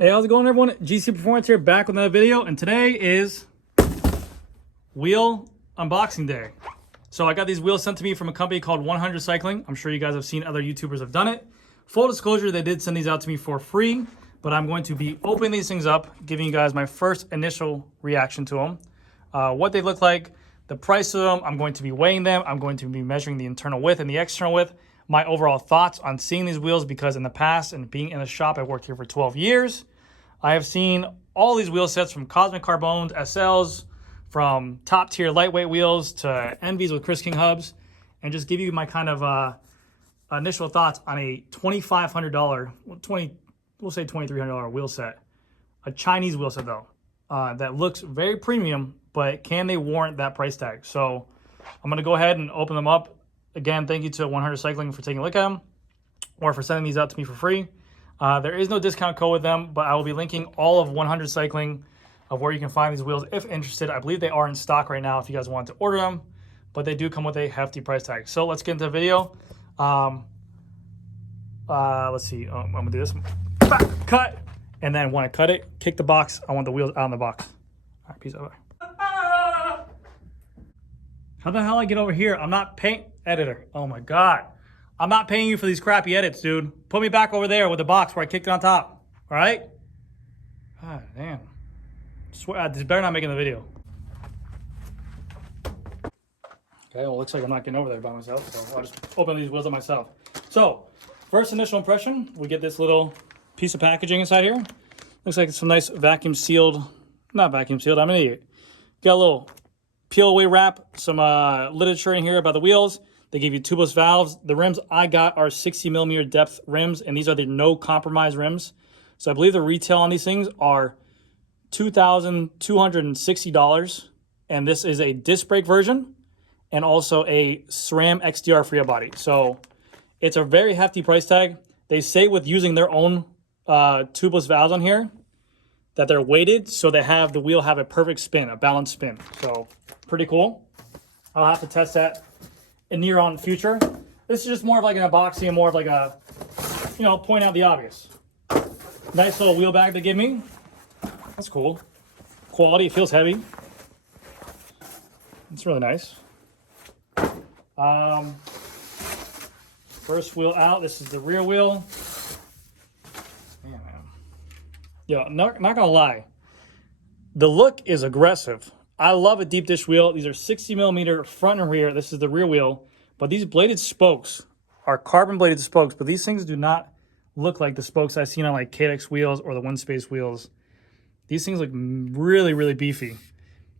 Hey, how's it going, everyone? GC Performance here, back with another video, and today is wheel unboxing day. So I got these wheels sent to me from a company called 100 Cycling. I'm sure you guys have seen other YouTubers have done it. Full disclosure, they did send these out to me for free, but I'm going to be opening these things up, giving you guys my first initial reaction to them, what they look like, the price of them. I'm going to be weighing them. I'm going to be measuring the internal width and the external width. My overall thoughts on seeing these wheels, because in the past and being in the shop, I worked here for 12 years. I have seen all these wheel sets from Cosmic Carbones, SLs, from top tier lightweight wheels to Envies with Chris King hubs, and just give you my kind of initial thoughts on a $2,500, we'll say $2,300 wheel set, a Chinese wheel set though, that looks very premium, but can they warrant that price tag? So I'm gonna go ahead and open them up. Again, thank you to 100 Cycling for taking a look at them, or for sending these out to me for free. There is no discount code with them, but I will be linking all of 100 Cycling of where you can find these wheels if interested. I believe they are in stock right now if you guys want to order them, but they do come with a hefty price tag. So let's get into the video. Let's see. I'm gonna do this. Cut, and then when I cut it, kick the box. I want the wheels out of the box. All right, peace out. How the hell I get over here? I'm not paying editor. Oh my god. I'm not paying you for these crappy edits, dude. Put me back over there with the box where I kicked it on top. All right? God damn. Swear, this better not making the video. Okay, well, looks like I'm not getting over there by myself, so I'll just open these wheels up myself. So, first initial impression, we get this little piece of packaging inside here. Looks like it's some nice vacuum sealed, not vacuum sealed, I'm an idiot. Got a little peel away wrap, some literature in here about the wheels. They give you tubeless valves. The rims I got are 60 millimeter depth rims, and these are the no compromise rims. So I believe the retail on these things are $2,260, and this is a disc brake version and also a SRAM XDR freehub body. So it's a very hefty price tag. They say with using their own tubeless valves on here that they're weighted so they have the wheel have a perfect spin, a balanced spin. So pretty cool. I'll have to test that in near on future. This is just more of like an unboxing and more of like a, you know, point out the obvious. Nice little wheel bag they give me. That's cool. Quality, it feels heavy. It's really nice. First wheel out, this is the rear wheel. Man. Yo, not gonna lie. The look is aggressive. I love a deep dish wheel. These are 60 millimeter front and rear. This is the rear wheel, but these bladed spokes are carbon bladed spokes, but these things do not look like the spokes I've seen on like KDX wheels or the WINSPACE wheels. These things look really, really beefy.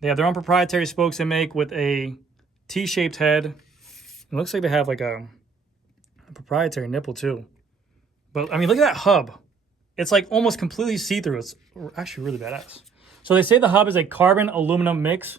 They have their own proprietary spokes they make with a T-shaped head. It looks like they have like a proprietary nipple too. But I mean, look at that hub. It's like almost completely see-through. It's actually really badass. So they say the hub is a carbon aluminum mix.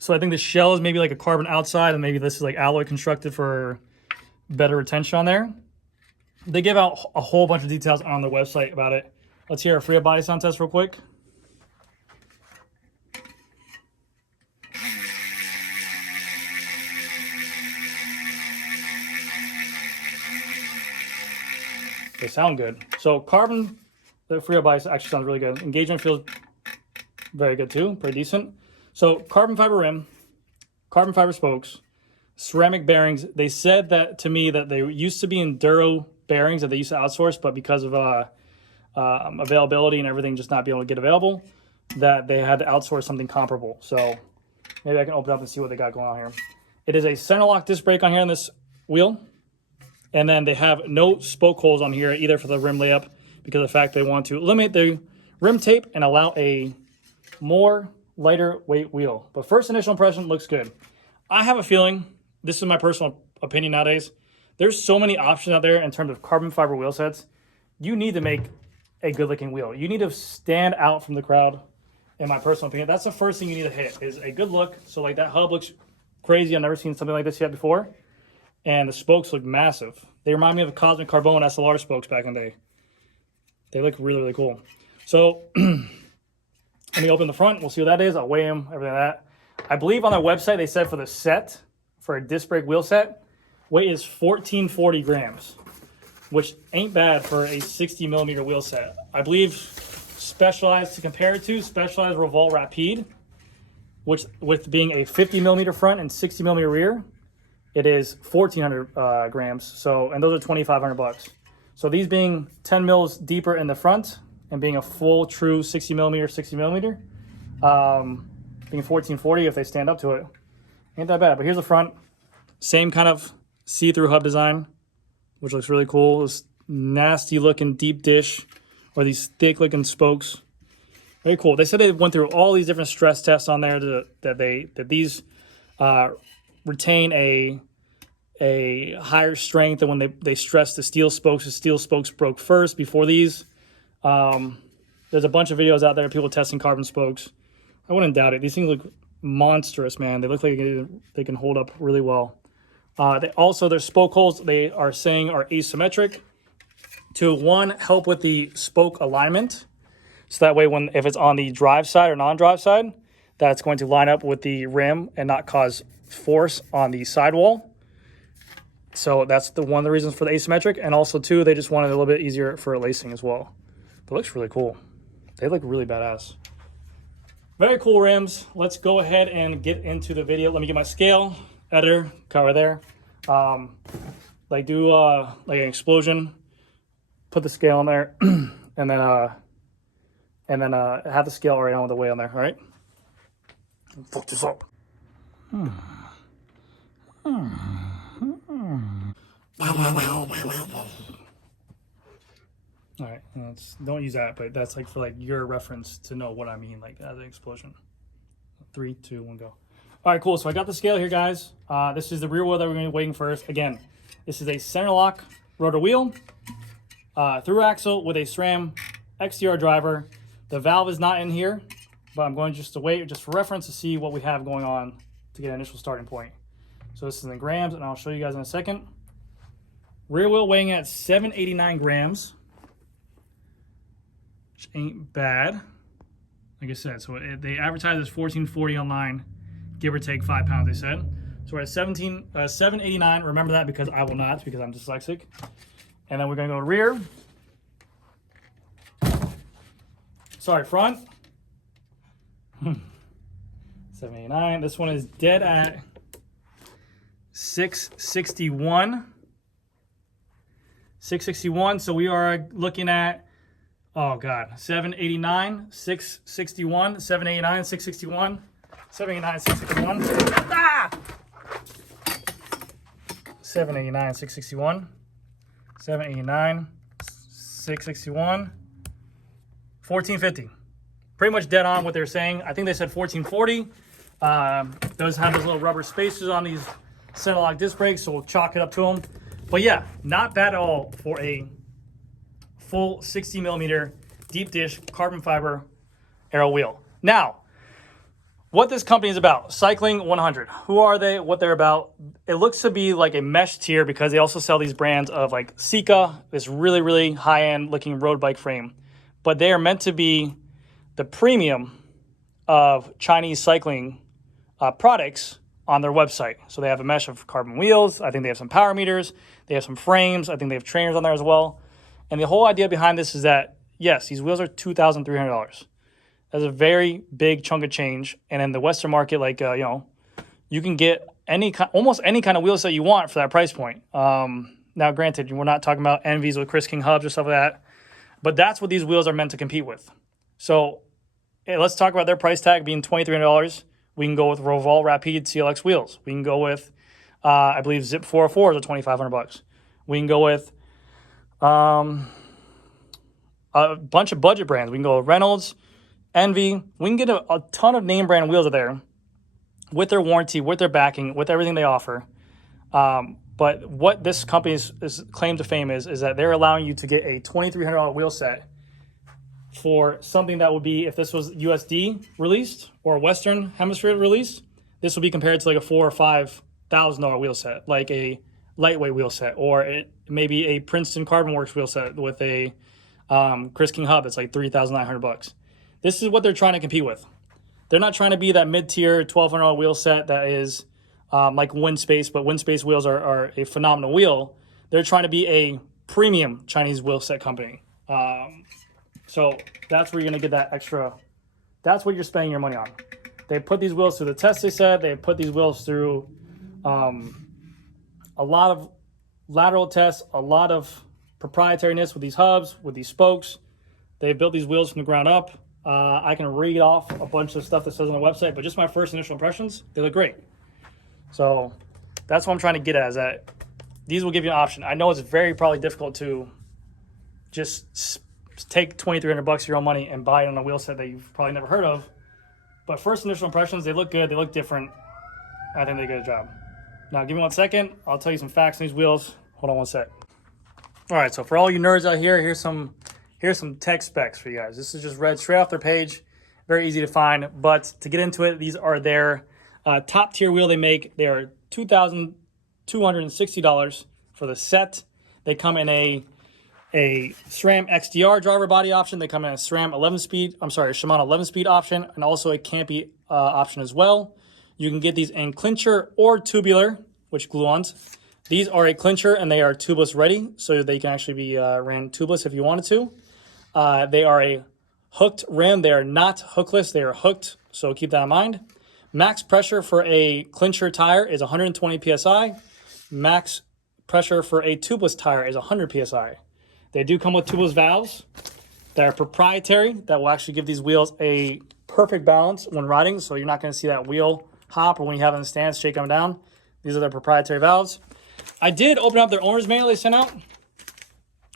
So I think the shell is maybe like a carbon outside, and maybe this is like alloy constructed for better retention on there. They give out a whole bunch of details on their website about it. Let's hear a freehub body sound test real quick. They sound good. So carbon, the freehub body actually sounds really good. Engagement feels very good too, pretty decent. So carbon fiber rim, carbon fiber spokes, ceramic bearings. They said that to me that they used to be enduro bearings that they used to outsource, but because of availability and everything just not being able to get available, that they had to outsource something comparable. So maybe I can open up and see what they got going on here. It is a center lock disc brake on here on this wheel. And then they have no spoke holes on here either for the rim layup, because of the fact they want to eliminate the rim tape and allow a more lighter weight wheel. But first initial impression looks good. I have a feeling, this is my personal opinion nowadays, there's so many options out there in terms of carbon fiber wheel sets. You need to make a good looking wheel. You need to stand out from the crowd, in my personal opinion. That's the first thing you need to hit, is a good look. So like that hub looks crazy. I've never seen something like this yet before. And the spokes look massive. They remind me of Cosmic Carbone SLR spokes back in the day. They look really, really cool. So let me open the front. We'll see what that is. I'll weigh them, everything like that. I believe on their website they said for the set, for a disc brake wheel set, weight is 1440 grams. which ain't bad for a 60mm wheel set. I believe Specialized, to compare it to, Specialized Revolt Rapide, which with being a 50mm front and 60mm rear, it is 1,400 grams. So, and those are 2,500 bucks. So these being 10 mils deeper in the front and being a full true 60mm, being 1440 if they stand up to it, ain't that bad. But here's the front, same kind of see-through hub design, which looks really cool. This nasty looking deep dish, or these thick looking spokes. Very cool. They said they went through all these different stress tests on there that these retain a higher strength than when they stressed the steel spokes. The steel spokes broke first before these. There's a bunch of videos out there of people testing carbon spokes. I wouldn't doubt it. These things look monstrous, man. They look like they can hold up really well. Their spoke holes, they are saying, are asymmetric to, one, help with the spoke alignment. So that way, if it's on the drive side or non-drive side, that's going to line up with the rim and not cause force on the sidewall. So that's one of the reasons for the asymmetric. And also, two, they just wanted it a little bit easier for lacing as well. But it looks really cool. They look really badass. Very cool rims. Let's go ahead and get into the video. Let me get my scale editor cover there. Do like an explosion. Put the scale on there, and then have the scale already on with the weight on there. All right. Fuck this up. All right, don't use that, but that's like for like your reference to know what I mean, like as an explosion. 3, 2, 1, go. All right, cool. So I got the scale here, guys. This is the rear wheel that we're going to be weighing first. Again, this is a center lock rotor wheel, through axle with a SRAM XDR driver. The valve is not in here, but I'm going just to wait just for reference to see what we have going on to get an initial starting point. So this is in grams, and I'll show you guys in a second. Rear wheel weighing at 789 grams. Which ain't bad. Like I said, so they advertise as 1440 online, give or take 5 pounds, they said. So we're at 789. Remember that because I will not, because I'm dyslexic. And then we're gonna go rear. Sorry, front. 789. This one is dead at 661. 661. So we are looking at, oh God, 789, 661, 789, 661, 789, 661. Ah! 789, 661, 789, 661, 1450. Pretty much dead on what they're saying. I think they said 1440. Those have those little rubber spacers on these center lock disc brakes, so we'll chalk it up to them. But yeah, not bad at all for a full 60mm deep dish carbon fiber aero wheel. Now, what this company is about, Cycling 100. Who are they? What they're about? It looks to be like a mesh tier because they also sell these brands of like Sika, this really, really high-end looking road bike frame. But they are meant to be the premium of Chinese cycling products on their website. So they have a mesh of carbon wheels. I think they have some power meters. They have some frames. I think they have trainers on there as well. And the whole idea behind this is that, yes, these wheels are $2,300. That's a very big chunk of change. And in the Western market, like, you can get almost any kind of wheel set you want for that price point. Now, granted, we're not talking about Envies with Chris King hubs or stuff like that, but that's what these wheels are meant to compete with. So let's talk about their price tag being $2,300. We can go with Revolt Rapide CLX wheels. We can go with, I believe, Zip 404s are $2,500. We can go with a bunch of budget brands. We can go with Reynolds, Envy. We can get a ton of name brand wheels out there with their warranty, with their backing, with everything they offer. But what this company's claim to fame is that they're allowing you to get a $2,300 wheel set for something that would be, if this was USD released or Western Hemisphere released, this would be compared to like a $4,000 or $5,000 wheel set, like a lightweight wheel set, or it maybe a Princeton Carbon Works wheel set with a Chris King hub that's like $3,900. This is what they're trying to compete with. They're not trying to be that mid-tier $1,200 wheel set that is like WINSPACE, but WINSPACE wheels are a phenomenal wheel. They're trying to be a premium Chinese wheel set company. So that's where you're gonna get that extra. That's what you're spending your money on. They put these wheels through the test. They said they put these wheels through a lot of lateral tests, a lot of proprietariness with these hubs, with these spokes. They built these wheels from the ground up. I can read off a bunch of stuff that says on the website, but just my first initial impressions, they look great. So that's what I'm trying to get at, is that these will give you an option. I know it's probably difficult to just take $2,300 of your own money and buy it on a wheel set that you've probably never heard of. But first initial impressions, they look good. They look different. I think they did a good job. Now, give me 1 second. I'll tell you some facts on these wheels. Hold on 1 sec. All right, so for all you nerds out here, here's some tech specs for you guys. This is just read straight off their page. Very easy to find. But to get into it, these are their top tier wheel they make. They are $2,260 for the set. They come in a SRAM XDR driver body option. They come in a SRAM 11-speed, Shimano 11-speed option, and also a Campy option as well. You can get these in clincher or tubular, which glue-ons. These are a clincher, and they are tubeless ready, so they can actually be ran tubeless if you wanted to. They are a hooked rim. They are not hookless. They are hooked, so keep that in mind. Max pressure for a clincher tire is 120 PSI. Max pressure for a tubeless tire is 100 PSI. They do come with tubeless valves that are proprietary that will actually give these wheels a perfect balance when riding, so you're not going to see that wheel hop or when you have it in the stance, shake them down. These are their proprietary valves. I did open up their owner's manual they sent out,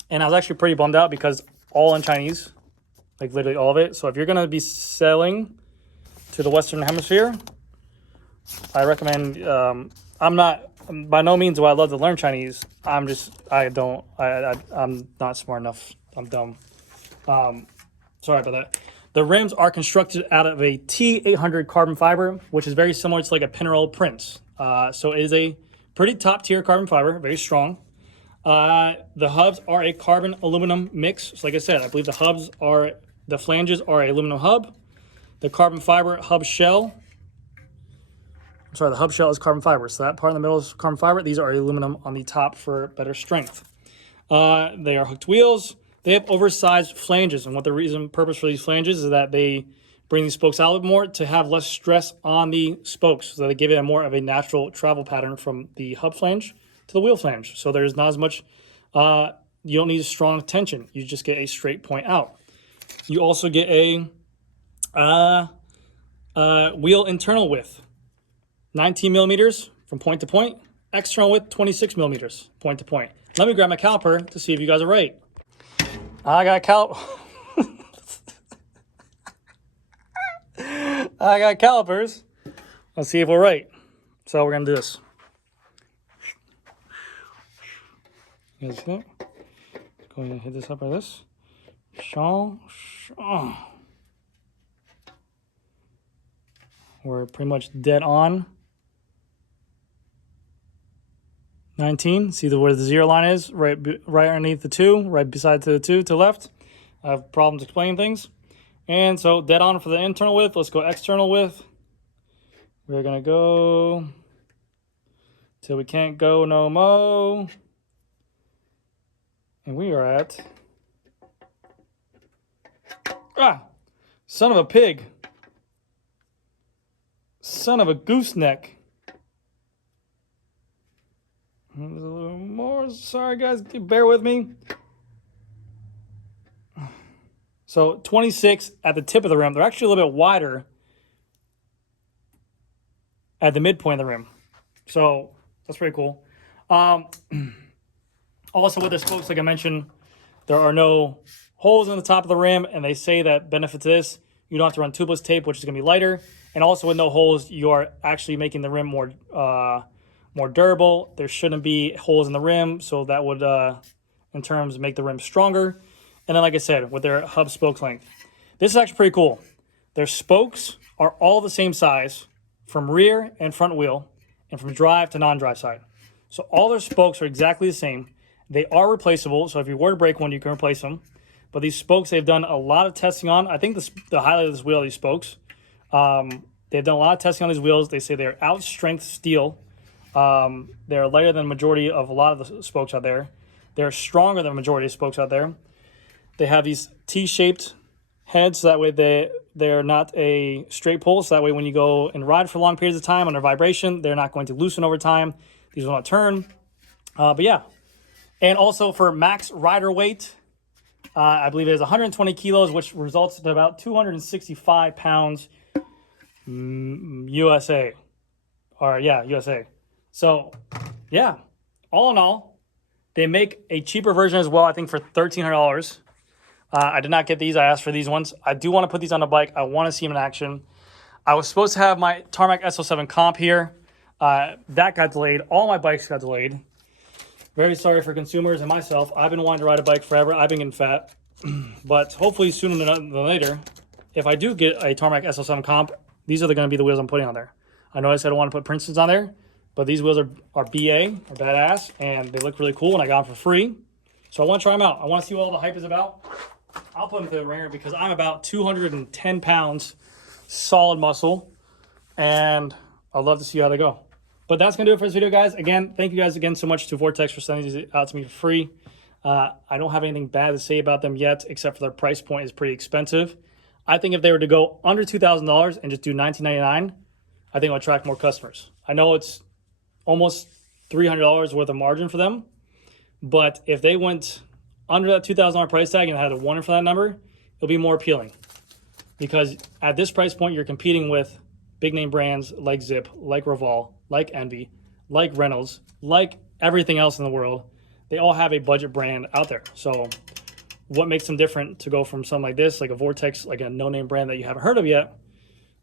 and I was actually pretty bummed out because all in Chinese, like literally all of it. So if you're going to be selling to the Western Hemisphere, I recommend, I'm not, by no means do I love to learn Chinese. I'm not smart enough. I'm dumb. Sorry about that. The rims are constructed out of a T800 carbon fiber, which is very similar to like a Pinarello Prince. So it is a pretty top tier carbon fiber, very strong. The hubs are a carbon aluminum mix. So like I said, I believe the flanges are a aluminum hub. The carbon fiber hub shell, the hub shell is carbon fiber. So that part in the middle is carbon fiber. These are aluminum on the top for better strength. They are hooked wheels. They have oversized flanges, and what the purpose for these flanges is that they bring these spokes out a little more to have less stress on the spokes, so they give it more of a natural travel pattern from the hub flange to the wheel flange. So there's not as much, you don't need a strong tension. You just get a straight point out. You also get a wheel internal width, 19 millimeters from point to point. External width, 26 millimeters, point to point. Let me grab my caliper to see if you guys are right. I got calipers. Let's see if we're right. So we're gonna do this. Let's go ahead and hit this up like this. We're pretty much dead on. 19. See where the 0 line is? Right underneath the 2, right beside the 2 to the left. I have problems explaining things. And so dead on for the internal width. Let's go external width. We're going to go till we can't go no mo. And we are at... son of a pig. Son of a gooseneck. A little more. Sorry, guys. Bear with me. So 26 at the tip of the rim. They're actually a little bit wider at the midpoint of the rim. So that's pretty cool. Also with the spokes, like I mentioned, there are no holes in the top of the rim, and they say that benefit to this, you don't have to run tubeless tape, which is going to be lighter. And also with no holes, you are actually making the rim more durable. There shouldn't be holes in the rim, so that would, in terms, make the rim stronger. And then, like I said, with their hub spoke length. This is actually pretty cool. Their spokes are all the same size from rear and front wheel and from drive to non-drive side. So all their spokes are exactly the same. They are replaceable, so if you were to break one, you can replace them. But these spokes, they've done a lot of testing on. I think the highlight of this wheel are these spokes. They've done a lot of testing on these wheels. They say they're out-strength steel. They're lighter than the majority of a lot of the spokes out there. They're stronger than the majority of spokes out there. They have these T-shaped heads, so that way they're not a straight pull. So that way when you go and ride for long periods of time under vibration, they're not going to loosen over time. These will not turn. But yeah. And also for max rider weight, I believe it is 120 kilos, which results in about 265 pounds USA. Or yeah, USA. So yeah, all in all, they make a cheaper version as well, I think for $1,300. I did not get these. I asked for these ones. I do want to put these on the bike. I want to see them in action. I was supposed to have my Tarmac SL7 comp here. That got delayed. All my bikes got delayed. Very sorry for consumers and myself. I've been wanting to ride a bike forever. I've been getting fat. But hopefully sooner than later, if I do get a Tarmac SL7 comp, these are going to be the wheels I'm putting on there. I know I said I want to put Princetons on there, but these wheels are BA, are badass, and they look really cool, and I got them for free. So I want to try them out. I want to see what all the hype is about. I'll put them to the ringer because I'm about 210 pounds solid muscle, and I'd love to see how they go. But that's going to do it for this video, guys. Again, thank you guys again so much to Vortex for sending these out to me for free. I don't have anything bad to say about them yet, except for their price point is pretty expensive. I think if they were to go under $2,000 and just do $19.99, I think it would attract more customers. I know it's almost $300 worth of margin for them, but if they went under that $2,000 price tag and had a 1 in front of that number, it'll be more appealing. Because at this price point, you're competing with big name brands like Zip, like Revolve, like Envy, like Reynolds, like everything else in the world. They all have a budget brand out there. So what makes them different to go from something like this, like a Vortex, like a no-name brand that you haven't heard of yet,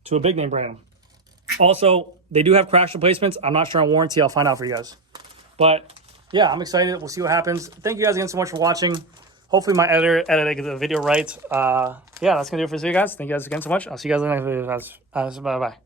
to a big name brand? Also, they do have crash replacements. I'm not sure on warranty. I'll find out for you guys. But yeah, I'm excited. We'll see what happens. Thank you guys again so much for watching. Hopefully my editor edited the video right. Yeah, that's going to do it for this video, guys. Thank you guys again so much. I'll see you guys in the next video. Bye-bye.